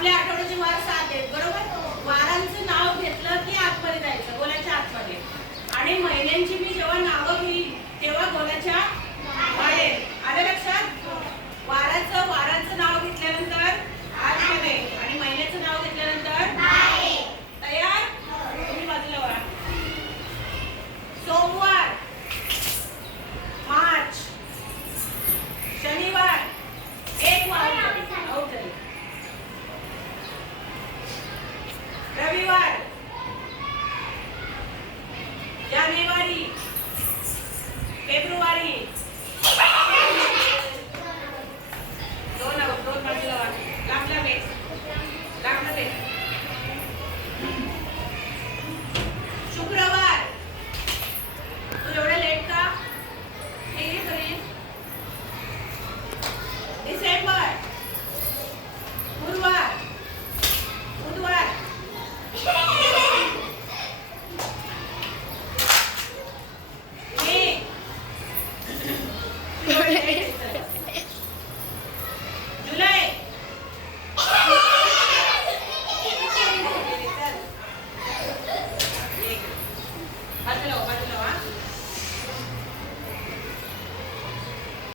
आपल्या आठवड्याचे वार सात आहेत बरोबर? वारांचं नाव घेतलं की आतमध्ये जायचं गोल्याच्या आतमध्ये. आणि महिन्यांची मी जेव्हा नावं घेईल तेव्हा गोल्याच्या फेब्रुवारी. दोन दोन बाजूला लांबला बेट लांबला बेट Hátelo,